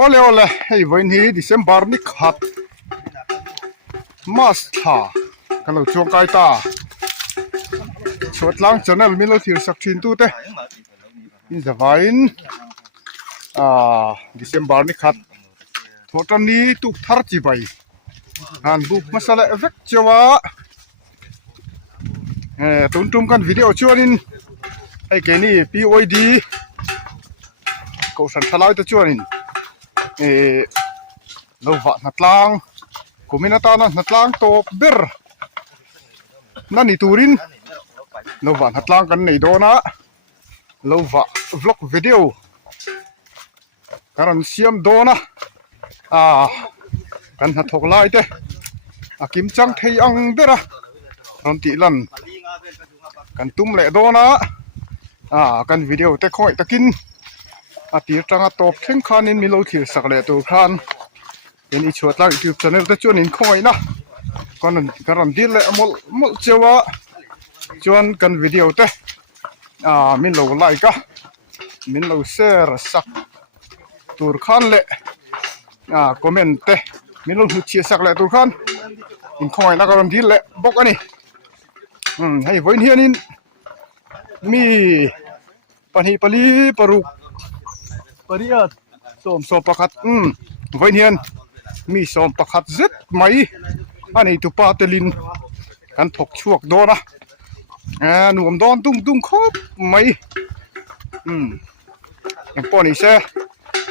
Ole, hei voin hi December ni khat. Mastha. Kalau chuang kai ta. Chot lang channel mi lo thir sak thin tu te. In zavain. December ni khat. Thotan ni tuk thar chi bai. Han buk masala evek chawa. Tum kan video chuanin. Ai ke ni POD. Ko san thalai ta chuanin. Lova natlang kuminata na natlang to ber nani turin lova natlang kan nei dona lova vlog video karon siam dona kan hathok lai te akim chang thei ang bera ron ti lan kan tum le dona kan video te khoi takin atir tanga top theng khanin milo thir sakle tu khan yen I chhuat la YouTube channel ta chuan in khoi na karon dil le mol chewa chuan kan video te min lo like ka min lo share sak tur khan le comment te min lo hu chia sak le tur khan in khoi na karon dil le bok ani hei voin hianin mi pani pali paruk Pariat som pakhat voin hian mi som pakhat zet mai ani tu pa telin kan thok chuak dona nuam don tung khop mai em poni se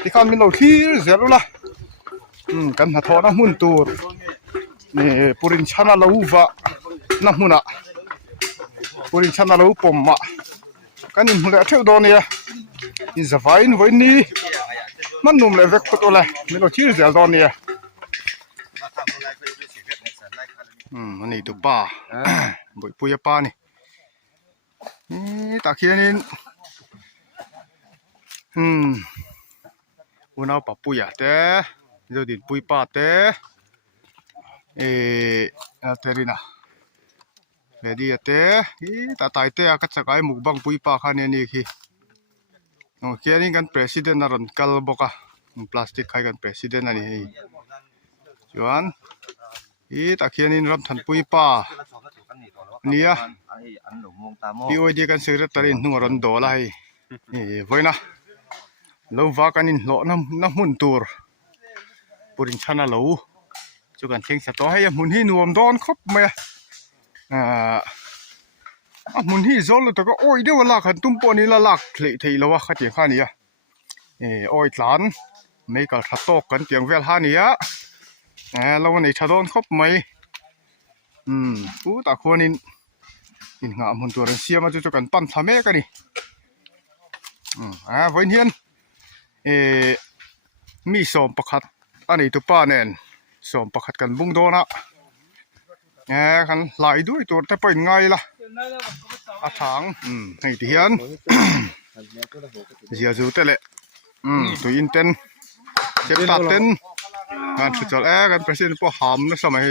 ti khan min lo thir zelula kan ha thona mun tur ni purin chana lauwa na huna purin chana lau pomma kan in hule theu donia in zavain voin ni man num le vek phut ole milo thir zel don ni ani tu pa boi puya pa ni ta khianin unau pa puya te jodin pui pa te terina ready ate ta tai te ka chakai mukbang pui pa khan ni khi kianing kan president naron kal boka plastic khai kan president ani hei chuan ta kianin ram than pui pa nia POD kan secretary nungaron do la hei voina lova kanin lo na mun tur purin chana lo chu kan theng sa to hei mun hi nuam don khop me mun hi zol to ko oi de wala khan tum poni la lak thlei thei lawa khati khania oi tlan me kal thatok kan tiang vel hania lawa nei thadon khop mai u ta khonin in nga mun tur siama chu kan pan thame ka ni voin hian mi som pakhat ani tu pa nen som pakhat kan bung dona kan lai dui tur te pain ngai la thang hei ti hian zia zu te le tu in ten chep ta ten kan chu chal kan president po ham na samai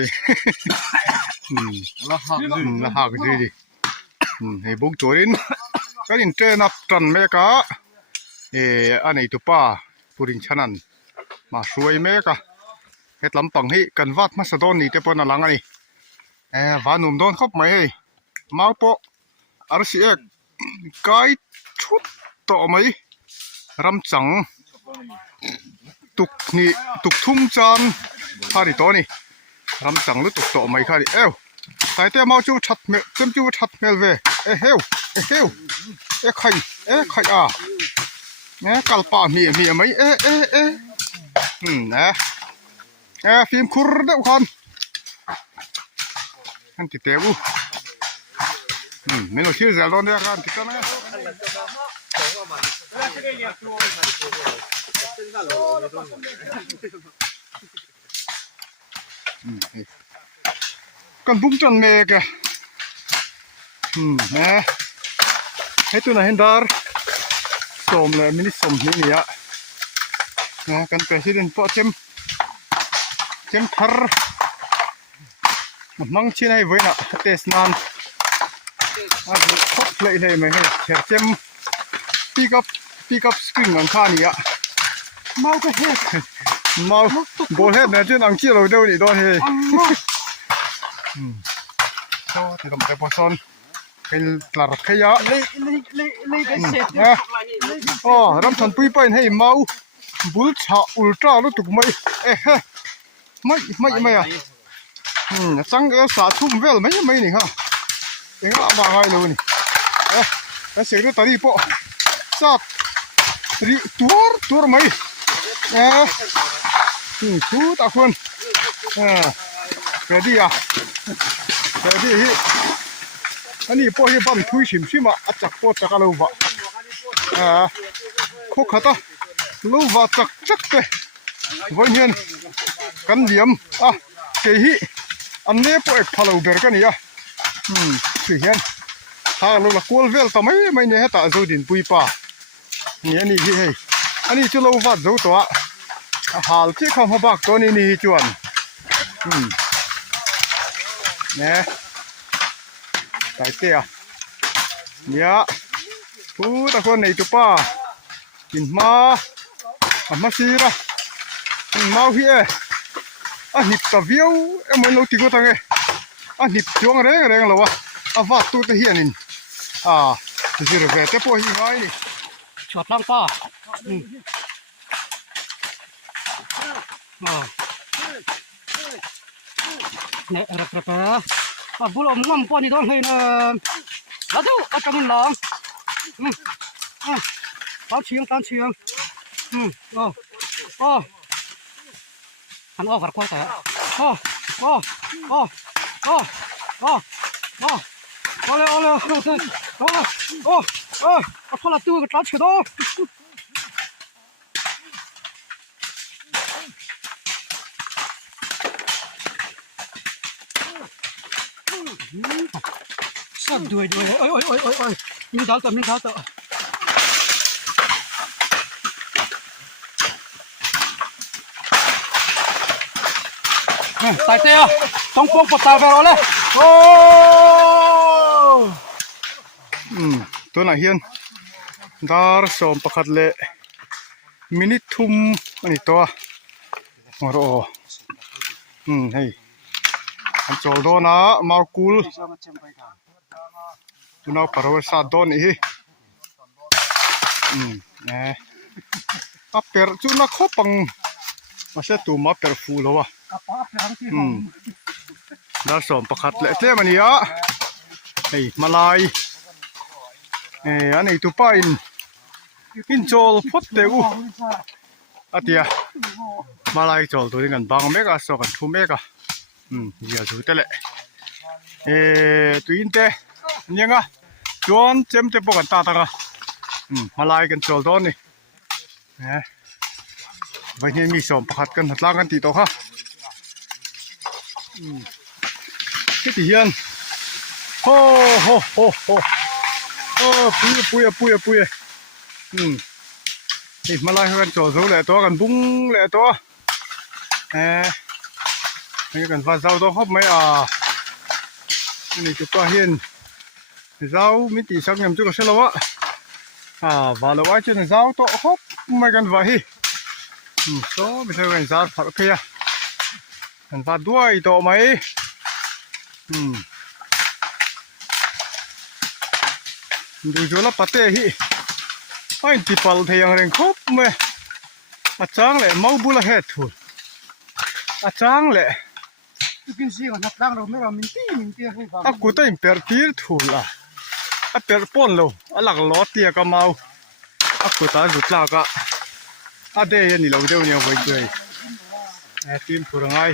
la hak ji di hei buk turin kan in train up tran me ka anei tu pa purin chanan ma suai me ka het lampang hi kan wat ma sadon ni te pon alang ani vanum don khop mai hei mau po RCX kai chut to mai ram chang tuk thum chan khari to ni ram chang lu tuk to mai khari tai te mau chu that me kem chu that mel ve heu khai kalpa mi mai na phim khur deuh khan kan ti tebu melo thir zel don ya kan kita na kan bung chan me ka hai tu na hendar som le mini som ni ya kan president po chem thar mang chi này với nè test nan khóc lại này mày hay chém pick up screen ngang kha ni ạ เมาก็เฮ็ด mau bố hết nè chứ ăn chia rồi đâu đi đo thì cho thì làm cái bò son cái là cái giá เลยก็เสร็จ nha ram thằng pui pui hay mau bul cha ultra lu tuk mai mai à sang cái sa thum vel mai nè ha cái ngã mà ngay luôn nè cái xe nó tari po sap ri tour mai thu ta khuôn cái gì à cái gì anh ấy bỏ cái băm thui xìm xìm mà chắc bỏ chắc lâu vậy khô khát à lâu vậy chắc đấy vậy nhiên cắn liếm cái gì anh ấy bỏ phá lâu bể cái này cái hiền ha lâu là cuốn vel tao mấy này ta rồi đến bụi pa này anh ấy anh ấy chưa lâu vậy rồi to hal chi không hợp bạcตัวนี้นี่จวนเนี่ยใส่เตี้ยเนี่ยตะคนในตัวป้ากินมาซีระมาเฮียหิบตะเวียวมันเราติดก็ตั้งไงหิบจ้วงแรงเลยวะวัดตัวตะเฮียนินจะเรียกแต่พวกหิไงนี่ชดลังป้าเนี่ยระบุลมงมปอนี่ต้องให้นะแล้วดูก็จะมันหลงตามเชียงหันออกกับควายแต่เอาเลยเอาคนละตัวก็ตัดเฉยสั่นด้วยโอ้ยมีดาวต่อตายเตี้ยต้องพวงปตาไปเอาเลยโอ้ตัวไหนเฮียนดาร์สอมประคัดเละมินิทุ่มอันนี้ตัวโอ้โหให้อันโจลโดนะมาคูลจุน่าปราวสาดโดนอีเนี่ยเปิดจุน่าข้อปังมาเสตุมาเปิดฟูแล้ววะดาร์สอมประคัดเละเท่มันเนี่ยให้มาลายอันนี้ตัวป้าอินโจลพดเตอูอาทิตย์มาลายโจลตัวนี้กันบางเมกะสองกันทูเมกะเดี๋ยวดูเตะตัวอินเตเนี่ยงะจวนเจ็มปกันตาตากะมาลายกันโจลตัวนี้วันนี้มีสองประคัดกันหัดล่างกันตีโตค่ะที่ที่เฮียนโอ้ปุยนี่มาไล่กันโจสูแหละตัวกันบุ้งแหละตัวนี่กันฟ้าเจ้าตัวครบไหมนี่จุดตัวเห็นเจ้ามิติสักยามจุดก็เสร็จแล้ววะว่าแล้วว่าจุดเจ้าตัวครบไม่กันว่าฮีตัวไม่ใช่กันซาผักเพียกันฟ้าด้วยตัวไหมดูจุดละปัตเตฮีไอ้ที่พัลเทียงเร่งครบไหมอาจารย์เลยมาบุลเฮตุอาจารย์เลยกินสิกันนักล่างเราไม่เรามินตี้ให้ฟังกูต้องเปิดตีร์ถูละเปิดป้อนเราหลักล้อเตียก็เมากูตาจุดลากะเดี๋ยวนี่เราเดี๋ยวนี้เอาไว้ด้วยทีมผู้ง่าย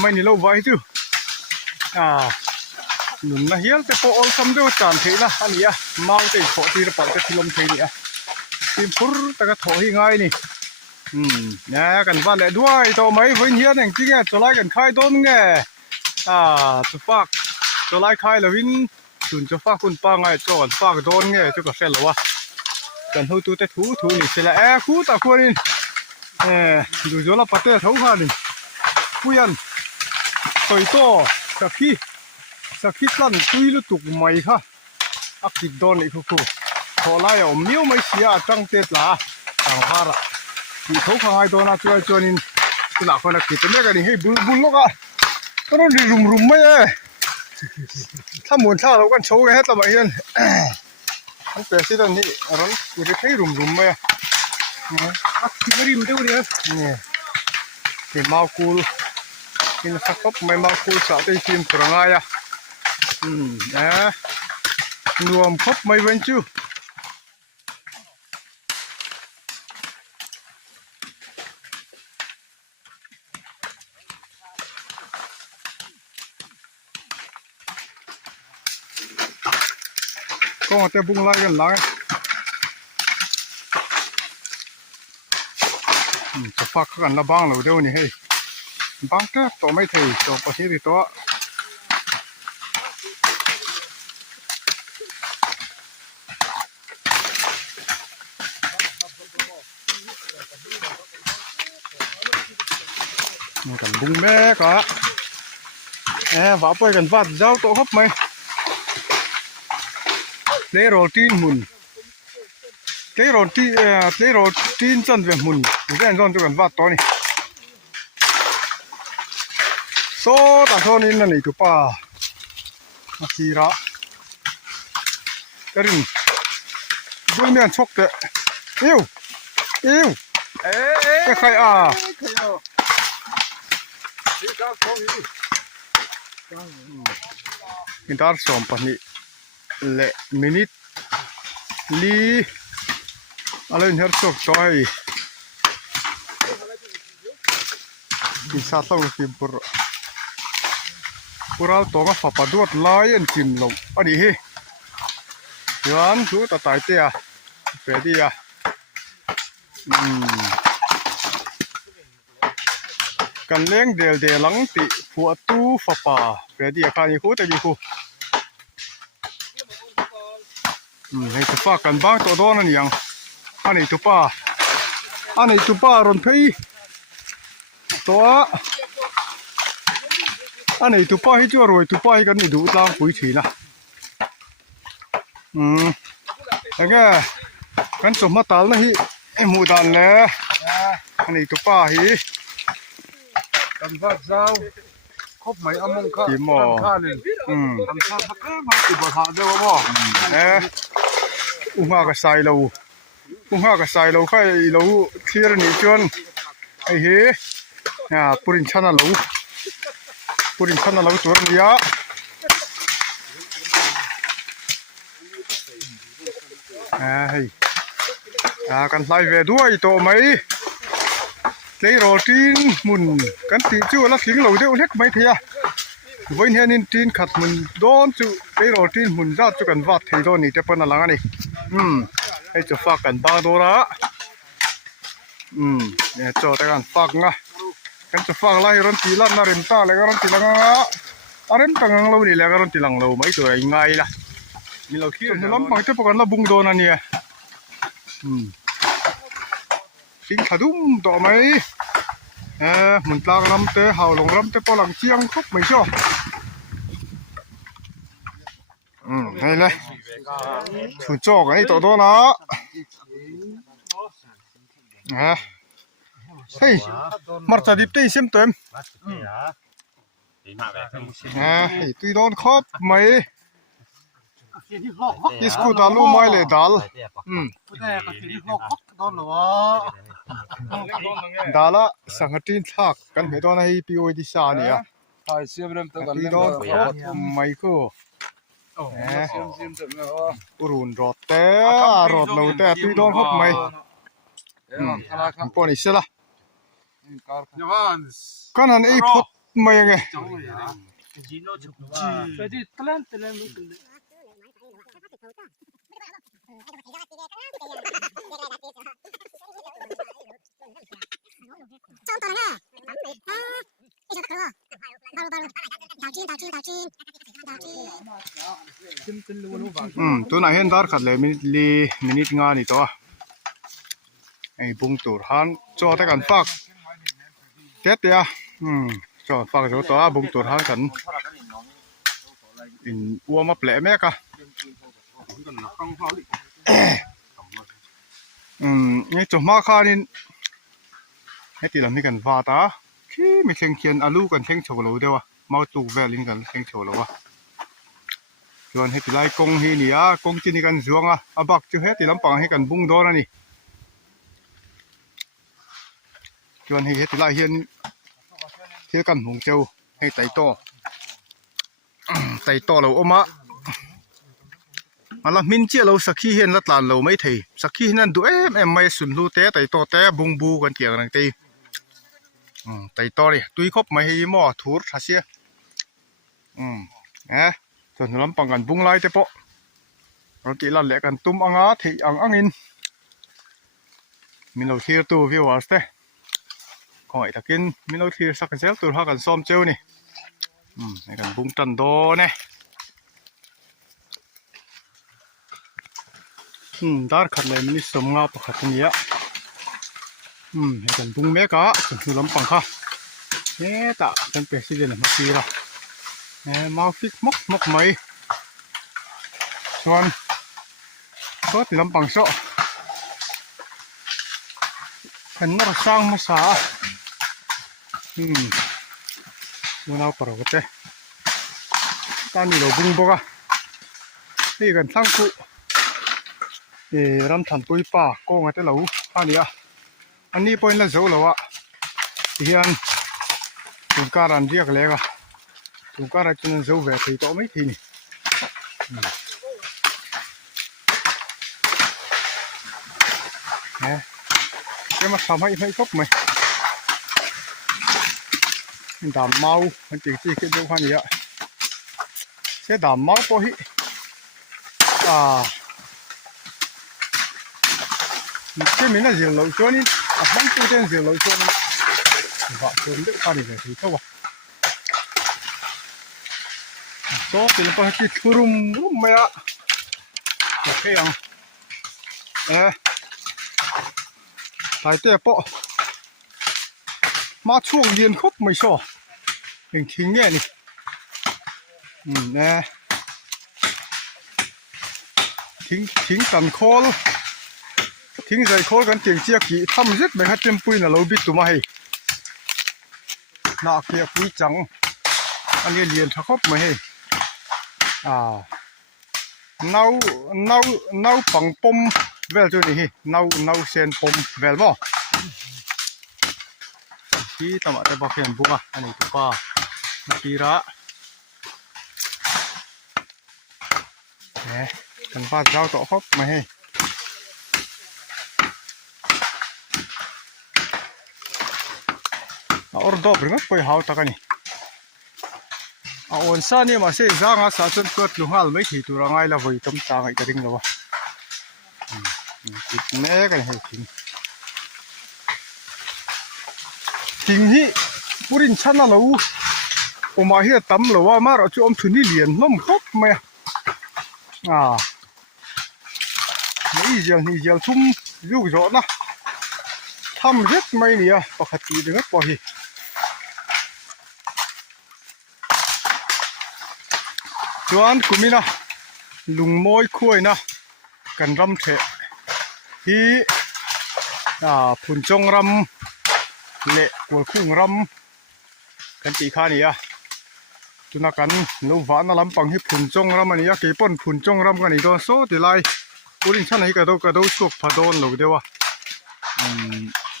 ไม่นี่เราไว้จู่นุ่นนะเฮียแต่พออลซัมเดียวจานเทนะอันนี้มาแต่ขอที่เราปัดแต่ที่ลมเทนี่ทีมพุร์แต่ก็ถอยง่ายนี่เนี่ยกันว่าเลยด้วยตัวไม่เว้นเฮียนจริงๆจะไล่กันค่ายต้นไงจะฝากจะไล่ค่ายแล้ววินส่วนจะฝากคุณป้าไงจะกันฝากโดนไงจะก็เสร็จแล้ววะกันหูตัวแต่ถูนี่เสร็จแล้วคู่ตาคนนี่ดูจอละปัดแต่เท่ากันนี่ผู้ยันต่อยโตสักขี้สั้นตุยลุตุกไม่ค่ะอักติดโดนอีกคู่ขอไล่เอาเมียวไม่เสียจังเต็ดละ างพาระที่เขาขายตัวน่ะช่วยจนินตัวหลักคนน่ะคิดเนี่ยกันนี่ให้บุลลกอ่ะก็ต้องรุมๆมั้ยถ้าหมุนท่าเรากันโชว์ให้ตะไบกันมันเปสิดันนี่ร้อนกูจะให้รุมมั้ยอ่ะที่ไม่ริมเท่านี้นี่ที่มาคูลกินสักครบไม่มาคูลสาวที่ทีมกระง่ายอ่ะรวมครบไม่เว้นจูก็แต่บุ้งไล่กันหลังจะฟักกันละบ้างเราเดี๋ยวนี้ให้บ้างแค่ตัวไม่ถี่ตัวประชิดตัวนี่กันบุ้งแม่ก็ว่าไปกันวัดเจ้าโตครับไหมเลยโรตีนมุนเลยโรตีนจันเวมุนเรื่องจันตัวกันวัดตัวนี้โซตาโซนี่นั่นนี่ตัวป้ามาคีระกระดิ่งด้วยเมียนชกเตะเอ้วใครอินทาร์สอมปนิเละมินิทลีอะไรเนี่ยชกตัวไอ้ที่ซาตาวคิมปุระตัวก็ฝับปะดวดลายอันจิมลงอันนี้เฮ้ยันชูตาตายเตี้ยเปรี้ยกันเลี้ยงเดลหลังติผัวตู้ฝับปะเปรี้ยข้านี่คู่แต่ยี่คู่ให้ตัวป้ากันบ้างตัวโดนนั่นยังอันนี้ตัวป้ารอนพี่ตัวอันนี้ตัวป้าให้จั่วรวยตัวป้าให้กันนี่ดูตามปุ๋ยฉีนะแล้วก็กันสมมาตัลนะฮิไอหมูดันเลยอันนี้ตัวป้าฮิกันวัดเจ้าครบไหมอมงค่าค่าเลยกันค่าพักแค่มาติดบัตรเดียวบ่อุ้งหากระใสเราใครเราเทียร์นี่จนไอ้เหี้ยปุรินชันเราตัวนี้อ่ะเฮ้ยกันไล่เวด้วยตัวไหมเลยรอจีนมุนกันตีจู่แล้วสิงเราเดี๋ยวเล็กไม่เทียวันนี้นินจีนขัดมุนโดนจู่เลยรอจีนมุนจัดจู่กันวัดที่โดนนี่จะเป็นอะไรกันนี่ให้จะฝากกันบ้างตัวละเนี่ยจอดกันฝากงะกันจะฝากอะไรรอนตีลันนาเรมตาเลยก็รอนตีลังอ่ะอาเรมตังเรานี่เลยก็รอนตีลังเราไม่ตัวยังไงล่ะนี่เราคิดว่าล้อมฟังจะประกันเราบุ้งโดนอันนี้สิงขาดุ้มต่อไหมหมุนตากลำเตะเห่าลงลำเตะปอหลังเชียงครบไม่ชอบนี่เลยถูกจอกไอ้ตัวโดนนะเฮ้ยมาจัดดิบตีเสียมเต็มตีโดนครบไหมอิสกูตาลูไม่เลยดัลดาละสังหตินทักกันไม่โดนให้พีโอดิสานี่อ่ะตีโดนครบไม่ก็รุนรอดแต่รอดเราแต่ตีโดนครบไหมปนิสละกันนั่นไอ้พดไม่ยังไงตัวไหนเห็นดาร์ขัดเลยมินิทงานนี่ตัวไอ้บุ้งตัวหันจอแต่กันฟักเด็ดเดียจอฟักจอตัวบุ้งตัวหันกันอินวัวมาเปล่แม่กะ ไงจมาค่านี่ให้ติลำนี่กันว่าตาขี้ไม่เชียงเขียนอาลูกันเชียงโฉโลเดียววะเมาตูแวลินกันเชียงโฉโลวะส่วนให้ติไลกงฮีนี่กงจินกันจวงบักจะให้ติลำปังให้กันบุ้งโดนนี่ส่วนให้ติไลเฮียนเที่ยกันหงเจ้าให้ไต่โตเราอมาละมินเจียเราสักขี้เห็นละตานเราไม่ถีสักขี้นั่นดูไม่สุนลูเตะไต่โตเตะบุงบูกันเกี่ยงนังตีไต่โตนี่ตุยครบไม่ให้หม้อถูรทัศเสียส่วนลำปังกันบุงไล่เตะปะเราตีละเละกันตุ้มอ่างถีอ่างอินมีเราเที่ยวตัววิวสเตะขอให้ตะกินมีเราเที่ยวสักเซลตัวหากันซ้อมเจ้านี่ให้กันบุงตันโดเนี่ยดาร์ขัดเลยมันนี่สมงาปะขัดนี่ให้กันบุงเมกะถึงลำปังค่ะตะเป็นเปรสิเดนมาซีละมาฟิกมกไหมส่วนก็ติลำปังโซกันน่าสร้างมาสามันเอาปลอกเตะตอนนี้เราบุงบกนี่กันทั้งคู่รำทันตุยป่าโกงแต่เราอันนี้เป็นละโจเราเฮียนตุงการันเรียกเลยตุงการันจะนั่งโจแบบที่โตไม่ทีนี่จะมาทำให้ครบไหมดามเมามันจริงๆคือดูพันนี้เสียดามเมาพอฮิ这名那是老乡呢，很多天是老乡呢，就这看的是头所以把它出没呀，这样，大点包，马冲连口没说，挺听见的，挺干口了。ทิ้งใส่โคกันเตียงเจียกี่ทำยึดไปฮัดเต็มปุยน่ะเราบิดตัวมาให้น่าเกียปุยจังอันนี้เรียนทักครบมาให้เนาปังปมเวลตัวนี้เนาเซนปมเวลบ่ที่ตมาแต่บอกเห็นบุกอันนี้ตัวป้าตีระกันป้าเจ้าต่อครบมาให้Ordo bringat poi hau takani onsa ni ma se zanga sa chon kot lungal mai thi turangai la voi tam ta ngai taring lawa ne kan he ting hi purin chana lo oma hi tam lawa ma ro chu om thuni lian nom khop mai ni jel thum yu zo na tham rất mai ni pakhati dengan pohi chuan kumina lungmoi khuai na kan ram the hi phun chong ram le kol khung ram kan ti kha ni tuna kan lo wa na lampang hi phun chong ram ani ke pon phun chong ram kan ni don so ti lai purin chan hi ka do chok phadon lo dewa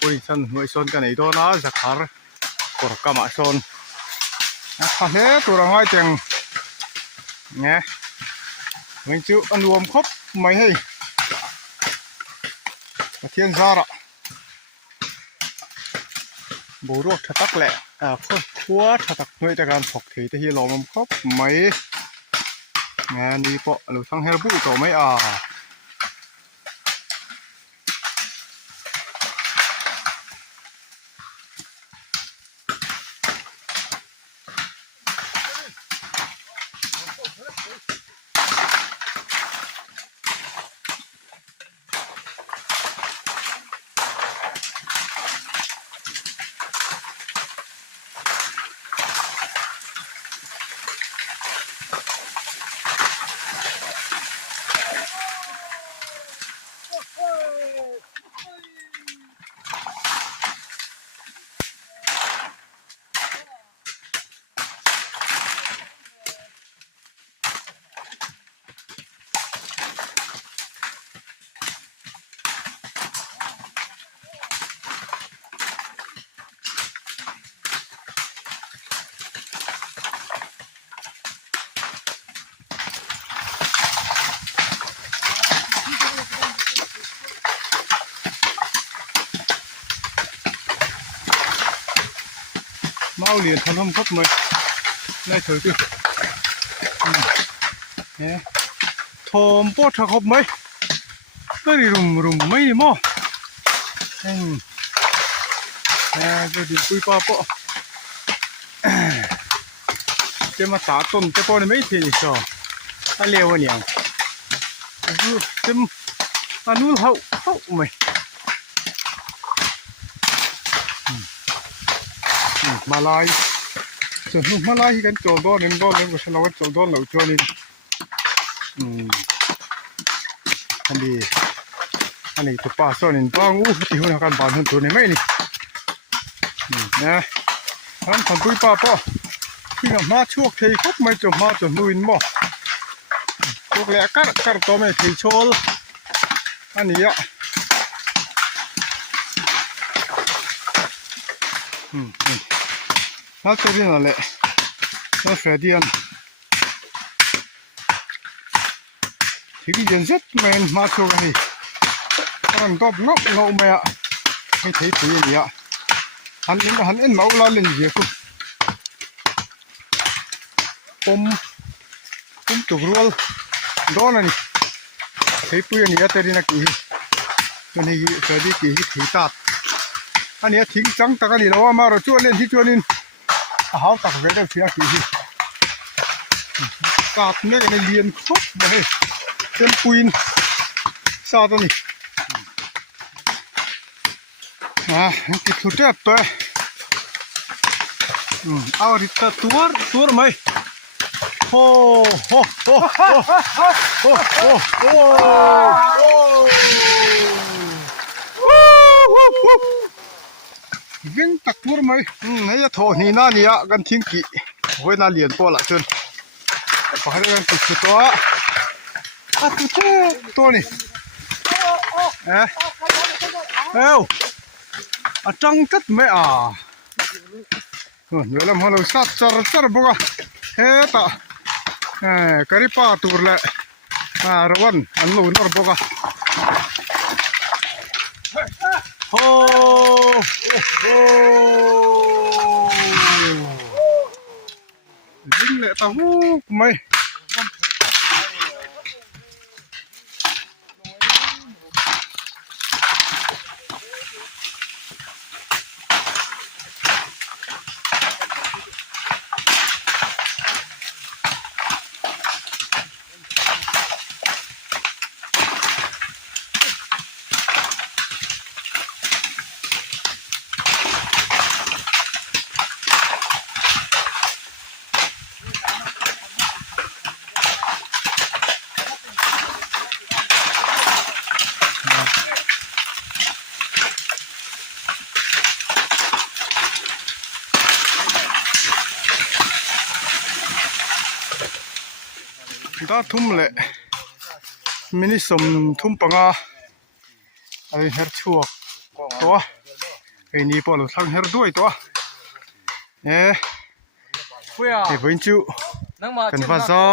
purin chan noi son kan ni do na zakhar kor kama son tha he turangai teng nghe mình chịu ăn uống khóc mấy hay thiên gia ạ bố ruột thật tắc lẹ khua thật tắc nuôi ta gan phọc thì ta hi lò mầm khóc mấy nghe đi bọ lùi sang heo bụi tổ mấy มาเอาเหรียญทำครบเลยได้เถอะดิเนี่ยทอมปอดถ้าครบไหมก็ได้รุมไม่ได้มั้งจะดิปุยป้าปอจะมาตาต้นจะปอนี่ไม่ทีนี่จ้ะอะไรวะเนี่ยจะอันนู้นเขาไหมมาลายจะมาลายกันโจดอนนี่ดอนเลยก็ฉันเอาไว้โจดอนแล้วโจนี่อันนี้ตัวป้าส่วนนี่ป้างูที่หัวกันบ้านหุ่นตัวนี้ไม่นี่นะทำปุยป้าปอที่กับมาช่วงเทครบไม่จบมาจนลุยมั้งพวกแหลกกัดตัวไม่ทีโชลอันนี้อ่ะน่าจะเป็นอะไรน่าเสียดีอันที่ยันเสร็จแมนมาช่วงนี้มันก็นกเงาไม่อ่ะไม่ทีตัวนี้อ่ะหันเอ็นมาอุลาเล่นเยอะกูผมจุกรัวโดนนี่ทีตัวนี้อ่ะแต่ดีนักอีตัวนี้เสียดีกี่ทีตัดอันนี้ทิ้งจังตะกันนี่แล้วว่ามาเราช่วยเล่นที่ช่วยนี่หาตักเวทเสียกี่กาดเนี่ยในเรียนครบเลยเป็นปุยนซาตัวนี้ติดสุดเจ็บตัวเอาดิตตัวไหมโอ้วิ่งตักตัวไหมนี่จะโถนี่น่าเนี่ยกันทิ้งกี่โอ้ยน่าเลียนตัวละจนพอให้กันติดตัวตัวนี่จังกัดไหมเดี๋ยวเราเราสัตว์จัดบุกเฮ้ตากระริป้าตัวละระวันอันนู้นนอร์บุกโอ้ยิงเลยตาหูไหมตาทุ่มเลยมินิสมทุ่มปังไอเฮอร์ชัวตัวไอนี่พอเราทั้งเฮอร์ด้วยตัวไอวินจูกันฟ้าเจ้า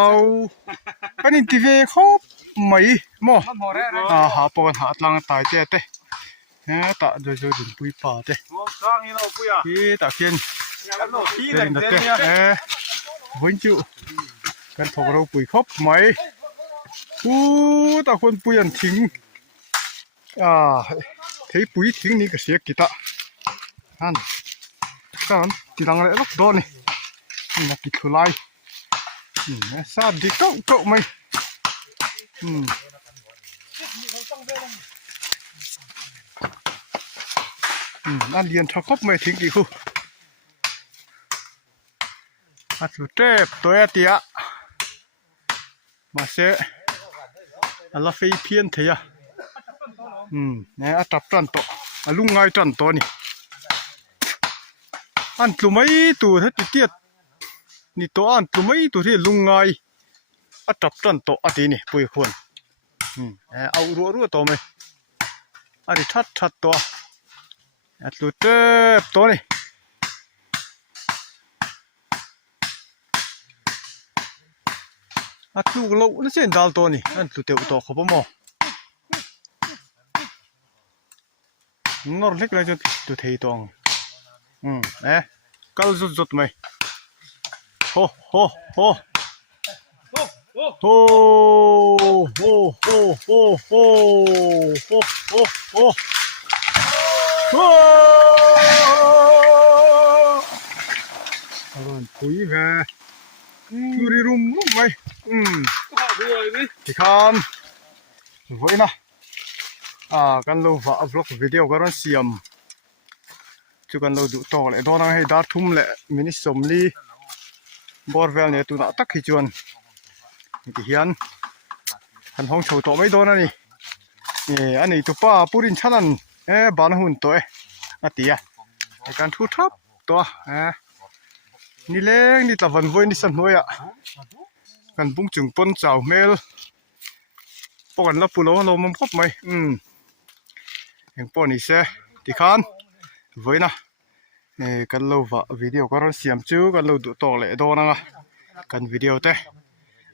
อันนี้ทีวีเขาไม่หม้อหาปกันหาลังตายเจ๊ตาจะดินปุยป่าเจ๊ที่ตาเขียนเดินเจ๊วินจูกันพวกเราปุ๋ยครบไหมแต่คนปุ๋ยอันทิ้งที่ปุ๋ยทิ้งนี่ก็เสียกี่ตาอันที่ดังเลยลูกโดนนี่นักกิจไล่ซาดิเก้าไหมอันเรียนทักครบไหมทิ้งกี่คู่สุดเจ็บตัวเตี้ยมาเสียอะไรไฟเพี้ยนเถียเนี่ยจับจันโตลุงไงจันโตนี่อันตัวไม่ตัวที่เตี้ยนี่ตัวอันตัวไม่ตัวที่ลุงไงจับจันโตอันนี้ปุยควรเอารัวตัวไหมอันนี้ชัดตัวสุดเจ็บตัวนี่ลูกเราเนี่ยเส้นดาวตัวนี่อันตัวเดียวตัวเขาบ่มอนอร์เล็กเลยจนตัวเทียตอง kal zut zut mai ho ho ho ho ho ho ho ho ho ho ho ho awan pui ve yuri rum mai thì kham với na kan lo va vlog video karon siam chu kan lo du to le dona hei dar thum le mini somli borvel ne tu na tak hi chuan ti hian kan hong chho to mai dona ni ani tu pa purin chanan ban hun to atia kan thu thap to ni leng ni tlawan voi ni san hoya kan bung chung pon chau mel pokan la pulo lo mom khop mai eng pon ise ti khan voina kan lo va video karon siam chu kan lo du to le do na kan video te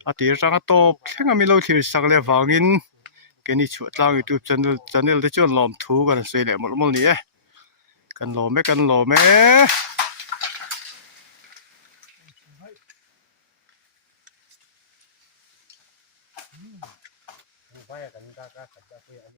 atir tanga top thlenga mi lo thir sak le wangin keni chu tlang youtube channel te chuan lom thu kan sei le mol mol ni kan lo me